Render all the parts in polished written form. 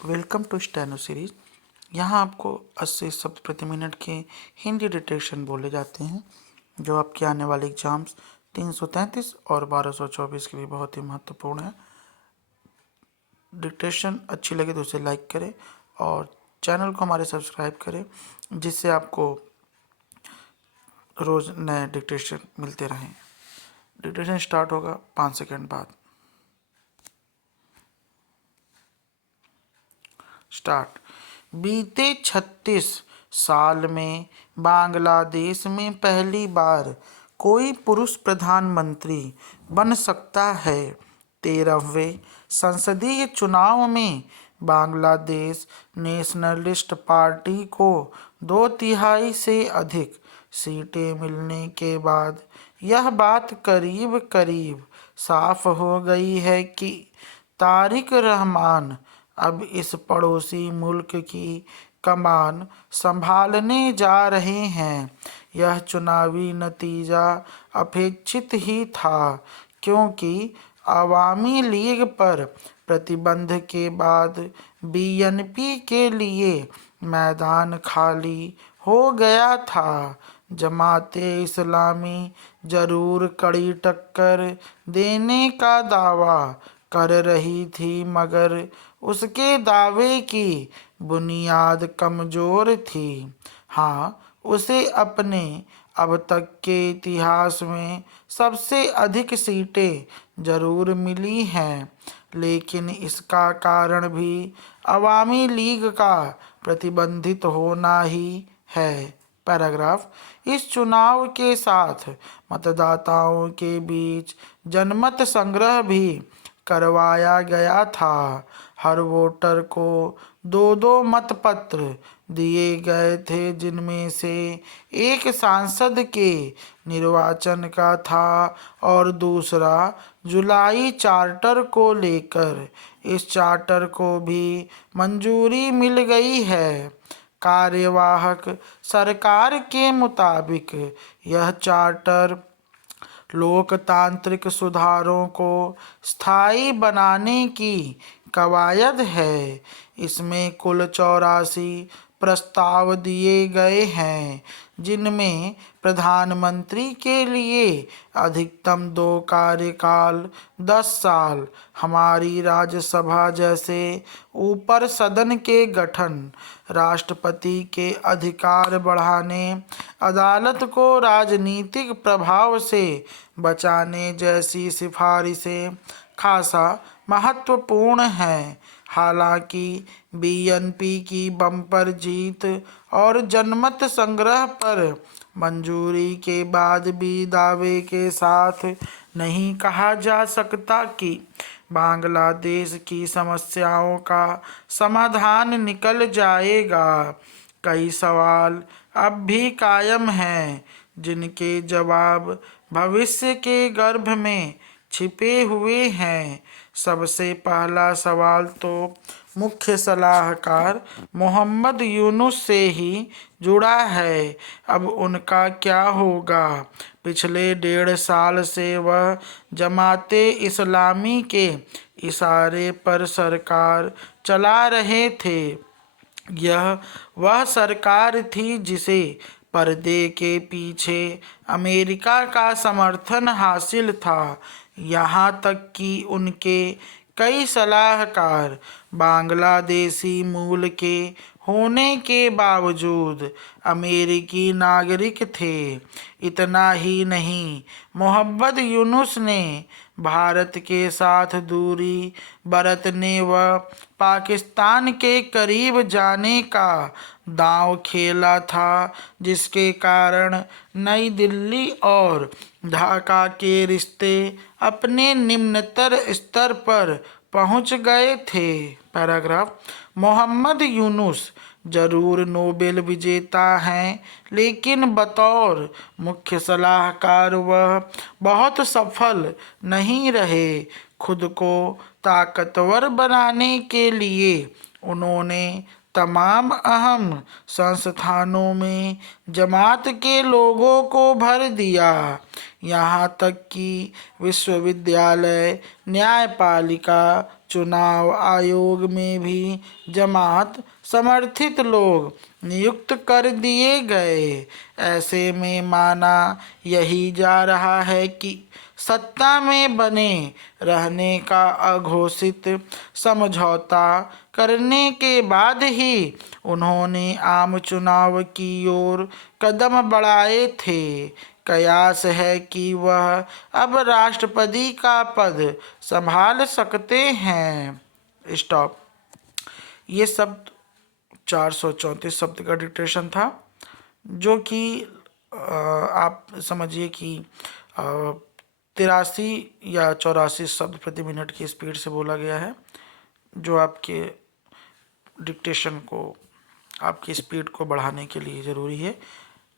Welcome to steno series. यहाँ आपको 80 शब्द प्रति मिनट के हिंदी डिटेक्शन बोले जाते हैं जो आपके आने वाले एग्जाम्स 333 और 1224 के लिए बहुत ही महत्वपूर्ण है। डिक्टेशन अच्छी लगे तो उसे लाइक करें और चैनल को हमारे सब्सक्राइब करें, जिससे आपको रोज़ नए डिक्टेशन मिलते रहें। डिक्टेशन स्टार्ट होगा 5 सेकंड बाद। स्टार्ट। बीते 36 साल में बांग्लादेश में पहली बार कोई पुरुष प्रधानमंत्री बन सकता है। 13वें संसदीय चुनाव में बांग्लादेश नेशनलिस्ट पार्टी को 2/3 से अधिक सीटें मिलने के बाद यह बात करीब करीब साफ हो गई है कि तारिक रहमान अब इस पड़ोसी मुल्क की कमान संभालने जा रहे हैं। यह चुनावी नतीजा अपेक्षित ही था, क्योंकि अवामी लीग पर प्रतिबंध के बाद बीएनपी के लिए मैदान खाली हो गया था। जमाते इस्लामी जरूर कड़ी टक्कर देने का दावा कर रही थी, मगर उसके दावे की बुनियाद कमज़ोर थी। हाँ, उसे अपने अब तक के इतिहास में सबसे अधिक सीटें जरूर मिली हैं, लेकिन इसका कारण भी अवामी लीग का प्रतिबंधित होना ही है। पैराग्राफ। इस चुनाव के साथ मतदाताओं के बीच जनमत संग्रह भी करवाया गया था। हर वोटर को 2 मतपत्र दिए गए थे, जिनमें से एक सांसद के निर्वाचन का था और दूसरा जुलाई चार्टर को लेकर। इस चार्टर को भी मंजूरी मिल गई है। कार्यवाहक सरकार के मुताबिक यह चार्टर लोकतांत्रिक सुधारों को स्थायी बनाने की कवायद है। इसमें कुल 84 प्रस्ताव दिए गए हैं, जिनमें प्रधानमंत्री के लिए अधिकतम 2 कार्यकाल 10 साल, हमारी राज्यसभा जैसे ऊपर सदन के गठन, राष्ट्रपति के अधिकार बढ़ाने, अदालत को राजनीतिक प्रभाव से बचाने जैसी सिफारिशें खासा महत्वपूर्ण हैं। हालांकि बीएनपी की बम्पर जीत और जनमत संग्रह पर मंजूरी के बाद भी दावे के साथ नहीं कहा जा सकता कि बांग्लादेश की समस्याओं का समाधान निकल जाएगा। कई सवाल अब भी कायम हैं, जिनके जवाब भविष्य के गर्भ में छिपे हुए हैं। सबसे पहला सवाल तो मुख्य सलाहकार मोहम्मद यूनुस से ही जुड़ा है। अब उनका क्या होगा? पिछले 1.5 साल से वह जमाते इस्लामी के इशारे पर सरकार चला रहे थे। यह वह सरकार थी जिसे पर्दे के पीछे अमेरिका का समर्थन हासिल था। यहाँ तक कि उनके कई सलाहकार बांग्लादेशी मूल के होने के बावजूद अमेरिकी नागरिक थे। इतना ही नहीं, मोहम्मद यूनुस ने भारत के साथ दूरी बरतने व पाकिस्तान के करीब जाने का दांव खेला था, जिसके कारण नई दिल्ली और ढाका के रिश्ते अपने निम्नतर स्तर पर पहुंच गए थे। पैराग्राफ। मोहम्मद यूनुस जरूर नोबेल विजेता हैं, लेकिन बतौर मुख्य सलाहकार वह बहुत सफल नहीं रहे। खुद को ताकतवर बनाने के लिए उन्होंने तमाम अहम संस्थानों में जमात के लोगों को भर दिया, यहाँ तक कि विश्वविद्यालय, न्यायपालिका, चुनाव आयोग में भी जमात समर्थित लोग नियुक्त कर दिए गए। ऐसे में माना यही जा रहा है कि सत्ता में बने रहने का अघोषित समझौता करने के बाद ही उन्होंने आम चुनाव की ओर कदम बढ़ाए थे। कयास है कि वह अब राष्ट्रपति का पद संभाल सकते हैं। स्टॉप। ये शब्द 434 शब्द का डिक्टेशन था, जो कि आप समझिए कि 83 या 84 शब्द प्रति मिनट की स्पीड से बोला गया है, जो आपके डिक्टेशन को, आपकी स्पीड को बढ़ाने के लिए ज़रूरी है।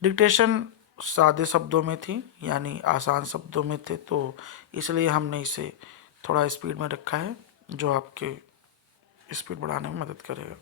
डिक्टेशन सादे शब्दों में थी, यानी आसान शब्दों में थे, तो इसलिए हमने इसे थोड़ा स्पीड में रखा है, जो आपके स्पीड बढ़ाने में मदद करेगा।